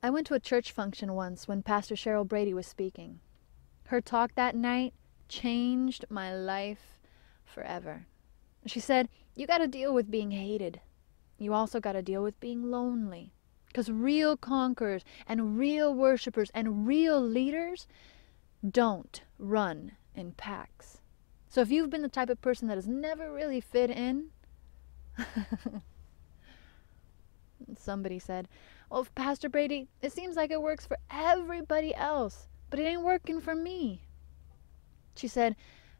I went to a church function once when Pastor Sheryl Brady was speaking. Her talk that night changed my life forever. She said, you got to deal with being hated. You also got to deal with being lonely. Because real conquerors and real worshipers and real leaders don't run in packs. So if you've been the type of person that has never really fit in, somebody said, well, Pastor Brady, it seems like it works for everybody else, but it ain't working for me. She said,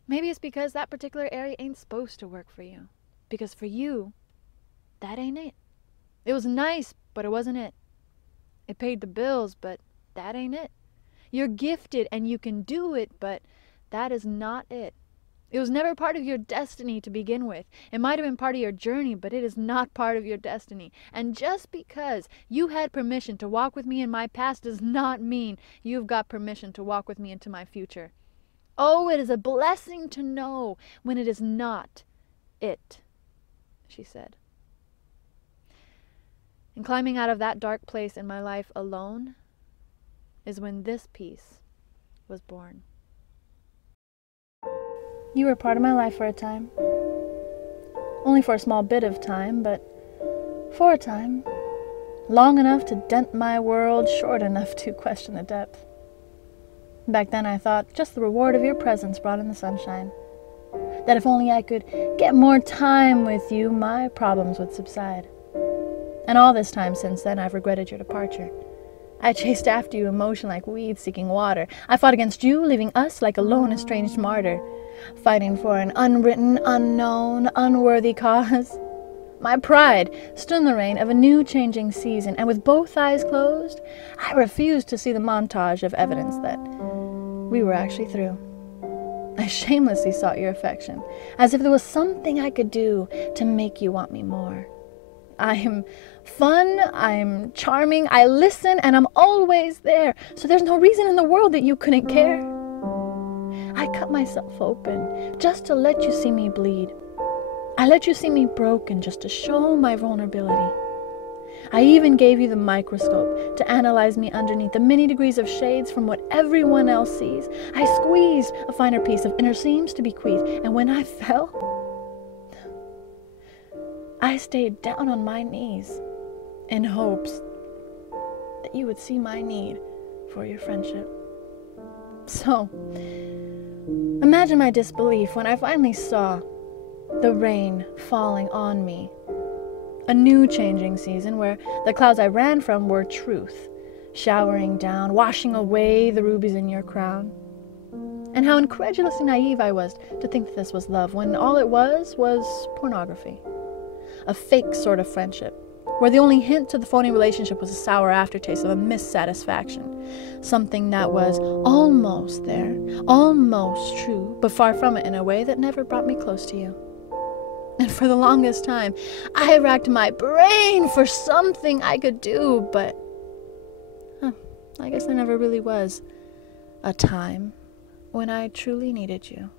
maybe it's because that particular area ain't supposed to work for you. Because for you, that ain't it. It was nice, but it wasn't it. It paid the bills, but that ain't it. You're gifted and you can do it, but that is not it. It was never part of your destiny to begin with. It might have been part of your journey, but it is not part of your destiny. And just because you had permission to walk with me in my past does not mean you've got permission to walk with me into my future. Oh, it is a blessing to know when it is not it, she said. And climbing out of that dark place in my life alone is when this piece was born. You were part of my life for a time. Only for a small bit of time, but for a time. Long enough to dent my world, short enough to question the depth. Back then I thought just the reward of your presence brought in the sunshine. That if only I could get more time with you, my problems would subside. And all this time since then I've regretted your departure. I chased after you, emotion like weeds seeking water. I fought against you, leaving us like a lone, estranged martyr, fighting for an unwritten, unknown, unworthy cause. My pride stood in the rain of a new changing season, and with both eyes closed, I refused to see the montage of evidence that we were actually through. I shamelessly sought your affection, as if there was something I could do to make you want me more. I am fun, I'm charming, I listen, and I'm always there, so there's no reason in the world that you couldn't care. I cut myself open just to let you see me bleed. I let you see me broken just to show my vulnerability. I even gave you the microscope to analyze me underneath the many degrees of shades from what everyone else sees. I squeezed a finer piece of inner seams to bequeath, and when I fell, I stayed down on my knees in hopes that you would see my need for your friendship. So, imagine my disbelief when I finally saw the rain falling on me. A new changing season where the clouds I ran from were truth, showering down, washing away the rubies in your crown. And how incredulously naive I was to think that this was love, when all it was pornography. A fake sort of friendship, where the only hint to the phony relationship was a sour aftertaste of a missatisfaction. Something that was almost there, almost true, but far from it in a way that never brought me close to you. And for the longest time, I racked my brain for something I could do, but I guess there never really was a time when I truly needed you.